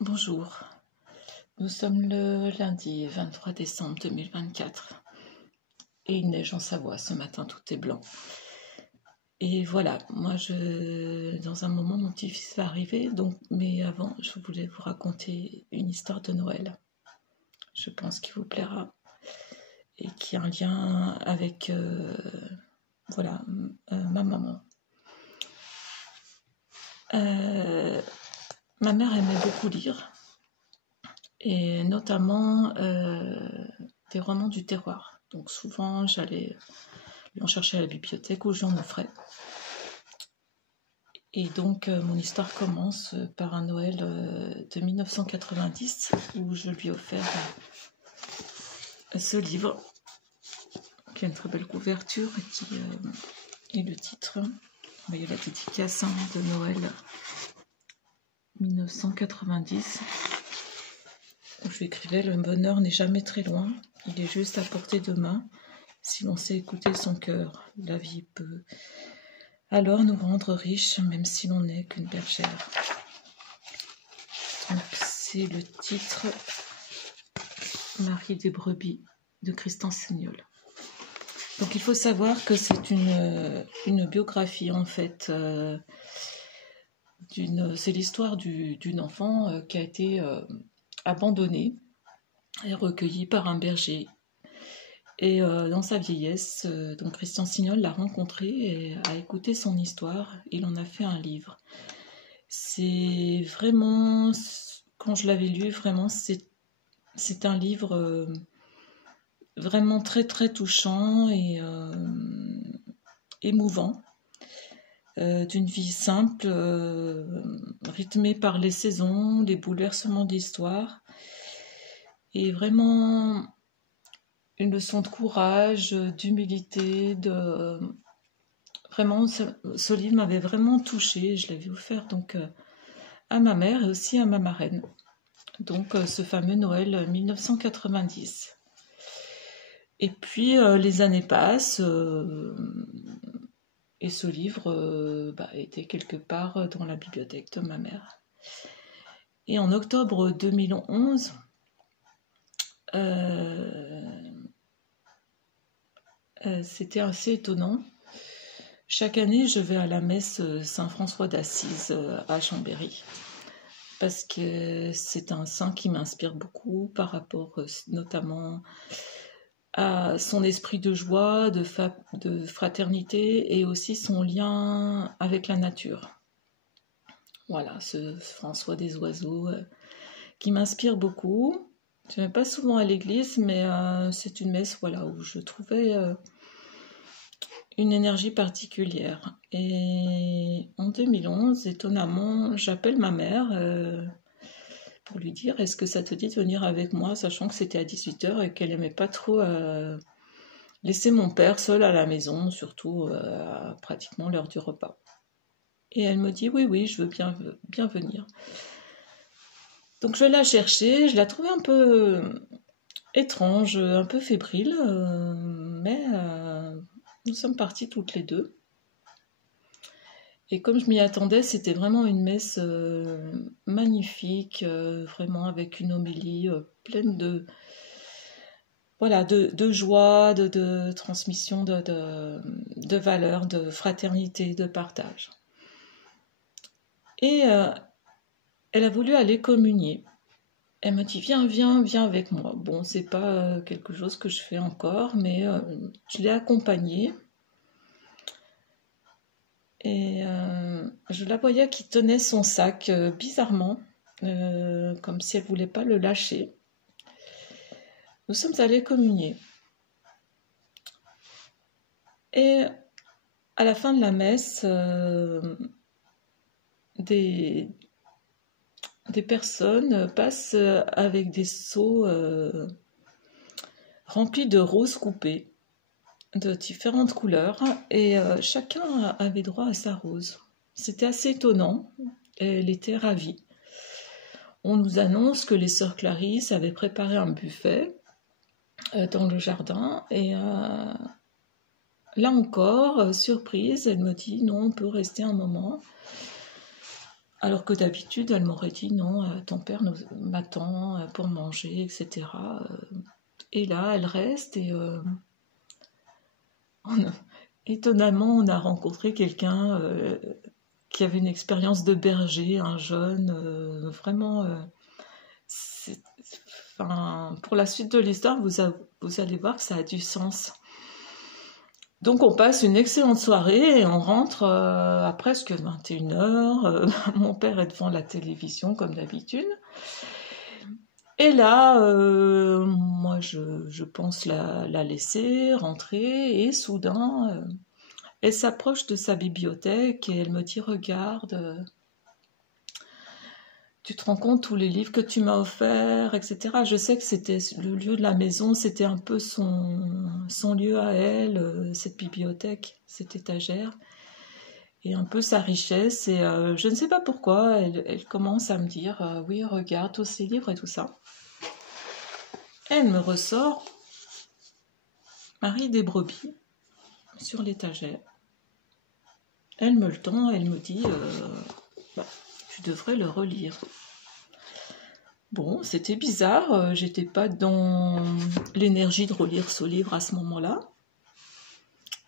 Bonjour, nous sommes le lundi 23 décembre 2024 et il neige en Savoie, ce matin tout est blanc. Et voilà, dans un moment mon petit-fils va arriver, mais avant je voulais vous raconter une histoire de Noël. Je pense qu'il vous plaira et qui a un lien avec ma maman. Ma mère aimait beaucoup lire, et notamment des romans du terroir. Donc souvent, j'allais lui en chercher à la bibliothèque ou j'en offrais. Et donc, mon histoire commence par un Noël de 1990 où je lui ai offert ce livre qui a une très belle couverture et le titre. Vous voyez la dédicace de Noël 1990. Où je lui écrivais: le bonheur n'est jamais très loin, il est juste à portée de main. Si l'on sait écouter son cœur, la vie peut alors nous rendre riches, même si l'on n'est qu'une bergère. Donc c'est le titre Marie des brebis de Christian Signol. Donc il faut savoir que c'est une biographie en fait. C'est l'histoire d'une enfant qui a été abandonnée et recueillie par un berger. Et dans sa vieillesse, donc Christian Signol l'a rencontré et a écouté son histoire. Il en a fait un livre. C'est vraiment, quand je l'avais lu, vraiment, c'est un livre vraiment très très touchant et émouvant, d'une vie simple, rythmée par les saisons, les bouleversements d'histoire, et vraiment une leçon de courage, d'humilité, Vraiment, ce livre m'avait vraiment touchée. Je l'avais offert donc à ma mère et aussi à ma marraine. Donc ce fameux Noël 1990. Et puis les années passent et ce livre était quelque part dans la bibliothèque de ma mère. Et en octobre 2011, c'était assez étonnant. Chaque année, je vais à la messe Saint-François d'Assise à Chambéry, parce que c'est un saint qui m'inspire beaucoup par rapport notamment à son esprit de joie, de fraternité et aussi son lien avec la nature. Voilà, ce François des oiseaux qui m'inspire beaucoup. Je ne vais pas souvent à l'église, mais c'est une messe où je trouvais une énergie particulière. Et en 2011, étonnamment, j'appelle ma mère pour lui dire: est-ce que ça te dit de venir avec moi, sachant que c'était à 18h et qu'elle aimait pas trop laisser mon père seul à la maison, surtout à pratiquement l'heure du repas. Et elle me dit: oui, je veux bien venir. Donc je vais la chercher, je la trouvais un peu étrange, un peu fébrile, mais nous sommes partis toutes les deux. Et comme je m'y attendais, c'était vraiment une messe magnifique, vraiment avec une homélie pleine de joie, de transmission de valeurs, de fraternité, de partage. Et elle a voulu aller communier. Elle m'a dit: viens avec moi. Bon, c'est pas quelque chose que je fais encore, mais je l'ai accompagnée. Et je la voyais qui tenait son sac bizarrement, comme si elle voulait pas le lâcher. Nous sommes allés communier. Et à la fin de la messe, des personnes passent avec des seaux remplis de roses coupées de différentes couleurs, et chacun avait droit à sa rose. C'était assez étonnant, elle était ravie. On nous annonce que les sœurs Clarisse avaient préparé un buffet dans le jardin, et là encore, surprise, elle me dit: non, on peut rester un moment. Alors que d'habitude, elle m'aurait dit non, ton père m'attend pour manger, etc. Et là, elle reste et étonnamment, on a rencontré quelqu'un qui avait une expérience de berger, un jeune, vraiment. Enfin, pour la suite de l'histoire, vous allez voir que ça a du sens. Donc on passe une excellente soirée et on rentre à presque 21h. Mon père est devant la télévision comme d'habitude. Et là, moi je pense la laisser rentrer et soudain, elle s'approche de sa bibliothèque et elle me dit regarde, tu te rends compte tous les livres que tu m'as offerts, etc. Je sais que c'était le lieu de la maison, c'était un peu son lieu à elle, cette bibliothèque, cette étagère, et un peu sa richesse. Et je ne sais pas pourquoi, elle commence à me dire oui, regarde tous ces livres et tout ça. Elle me ressort Marie des brebis sur l'étagère. Elle me le tend, elle me dit tu devrais le relire. Bon, c'était bizarre, j'étais pas dans l'énergie de relire ce livre à ce moment-là.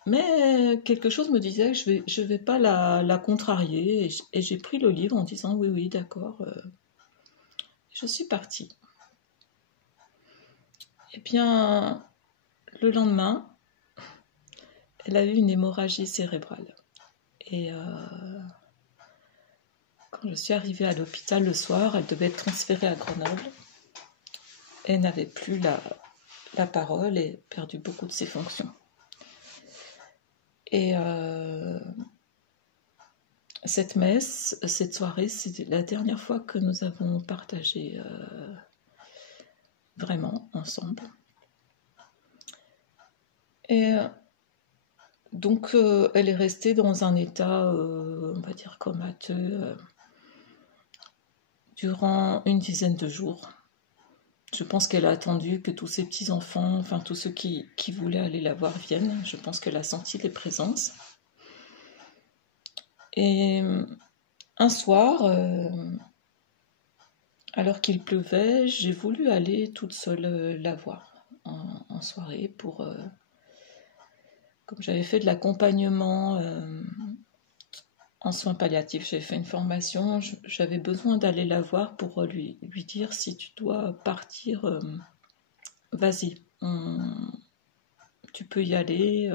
Mais quelque chose me disait que je vais pas la contrarier et j'ai pris le livre en disant oui, d'accord. Je suis partie. Et bien, le lendemain, elle a eu une hémorragie cérébrale. Et quand je suis arrivée à l'hôpital le soir, elle devait être transférée à Grenoble. Elle n'avait plus la parole et perdu beaucoup de ses fonctions. Et cette messe, cette soirée, c'est la dernière fois que nous avons partagé vraiment ensemble. Et donc, elle est restée dans un état, on va dire, comateux durant une dizaine de jours. Je pense qu'elle a attendu que tous ses petits-enfants, enfin tous ceux qui voulaient aller la voir viennent. Je pense qu'elle a senti les présences. Et un soir, alors qu'il pleuvait, j'ai voulu aller toute seule la voir en soirée pour... comme j'avais fait de l'accompagnement en soins palliatifs, j'avais fait une formation, j'avais besoin d'aller la voir pour lui dire si tu dois partir, vas-y, tu peux y aller.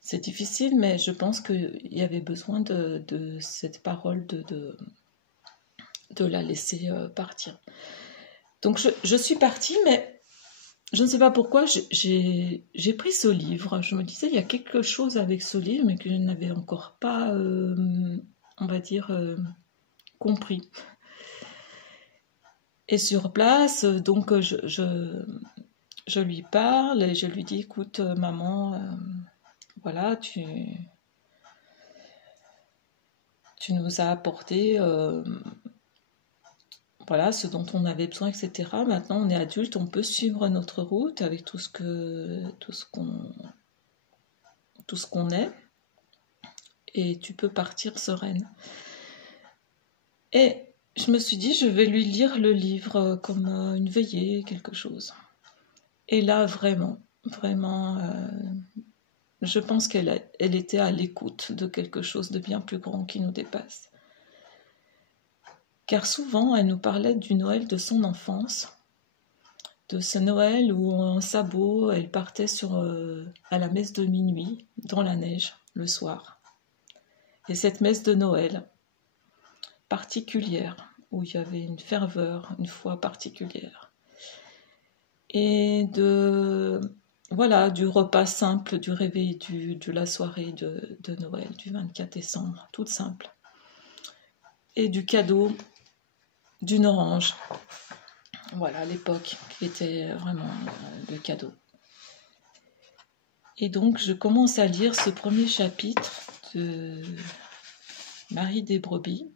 C'est difficile, mais je pense qu'il y avait besoin de cette parole de la laisser partir. Donc je suis partie, mais je ne sais pas pourquoi, j'ai pris ce livre. Je me disais, il y a quelque chose avec ce livre, mais que je n'avais encore pas, on va dire, compris. Et sur place, donc je lui parle et je lui dis, écoute, maman, voilà, tu nous as apporté voilà, ce dont on avait besoin, etc. Maintenant, on est adulte, on peut suivre notre route avec tout ce qu'on est, et tu peux partir sereine. Et je me suis dit, je vais lui lire le livre comme une veillée, quelque chose. Et là, vraiment, je pense qu'elle était à l'écoute de quelque chose de bien plus grand qui nous dépasse. Car souvent, elle nous parlait du Noël de son enfance, de ce Noël où en sabot, elle partait à la messe de minuit, dans la neige, le soir. Et cette messe de Noël particulière, où il y avait une ferveur, une foi particulière. Et voilà, du repas simple, du réveil de la soirée de Noël, du 24 décembre, toute simple. Et du cadeau d'une orange. Voilà, à l'époque, qui était vraiment le cadeau. Et donc, je commence à lire ce premier chapitre de Marie des brebis.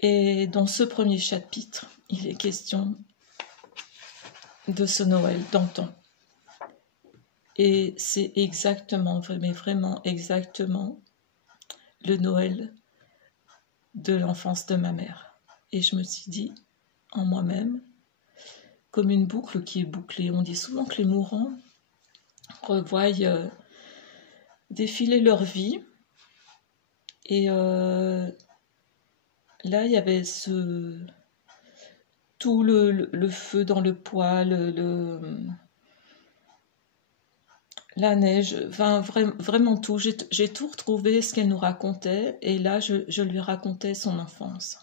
Et dans ce premier chapitre, il est question de ce Noël d'antan. Et c'est exactement, mais vraiment exactement, le Noël de l'enfance de ma mère. Et je me suis dit en moi-même, comme une boucle qui est bouclée. On dit souvent que les mourants revoient défiler leur vie. Et là, il y avait tout le feu dans le poêle, la neige, enfin vraiment tout. J'ai tout retrouvé, ce qu'elle nous racontait, et là, je lui racontais son enfance.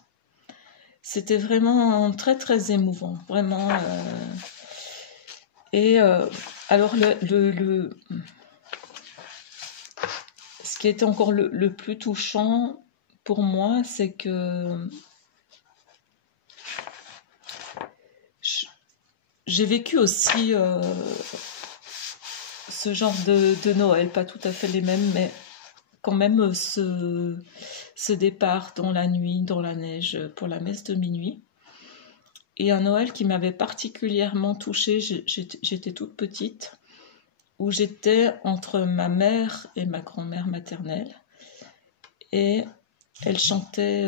C'était vraiment très, très émouvant, vraiment. Et alors, ce qui était encore le plus touchant pour moi, c'est que j'ai vécu aussi ce genre de Noël, pas tout à fait les mêmes, mais quand même ce départ dans la nuit, dans la neige, pour la messe de minuit. Et un Noël qui m'avait particulièrement touchée, j'étais toute petite, où j'étais entre ma mère et ma grand-mère maternelle, et elle chantait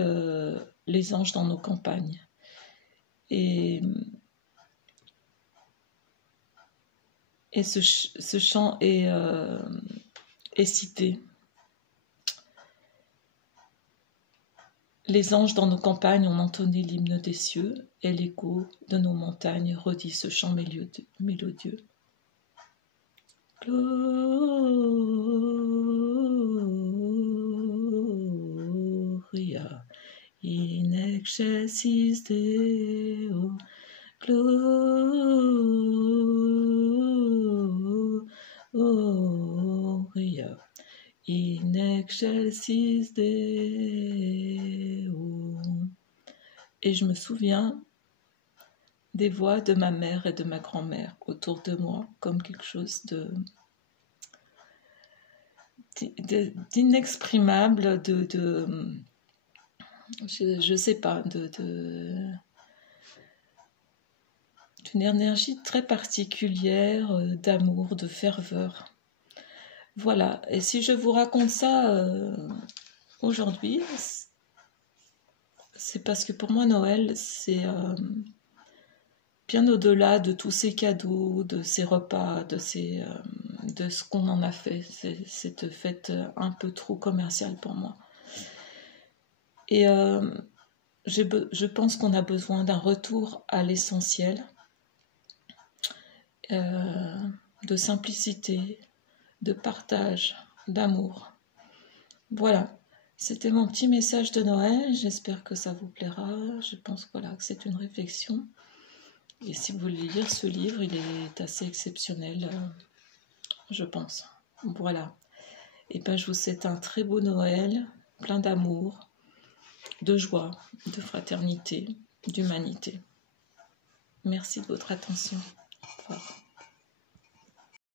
Les anges dans nos campagnes. Et ce chant est cité. Les anges dans nos campagnes ont entonné l'hymne des cieux, et l'écho de nos montagnes redit ce chant mélodieux. Gloria in excelsis Deo, Gloria in excelsis Deo. Et je me souviens des voix de ma mère et de ma grand-mère autour de moi, comme quelque chose d'inexprimable, je sais pas, d'une énergie très particulière, d'amour, de ferveur. Voilà, et si je vous raconte ça aujourd'hui, c'est parce que pour moi Noël, c'est bien au-delà de tous ces cadeaux, de ces repas, de ce qu'on en a fait. C'est cette fête un peu trop commerciale pour moi. Et je pense qu'on a besoin d'un retour à l'essentiel, de simplicité, de partage, d'amour. Voilà, c'était mon petit message de Noël. J'espère que ça vous plaira. Je pense que c'est une réflexion. Et si vous voulez lire ce livre, il est assez exceptionnel, je pense. Voilà. Et je vous souhaite un très beau Noël, plein d'amour, de joie, de fraternité, d'humanité. Merci de votre attention. Au revoir.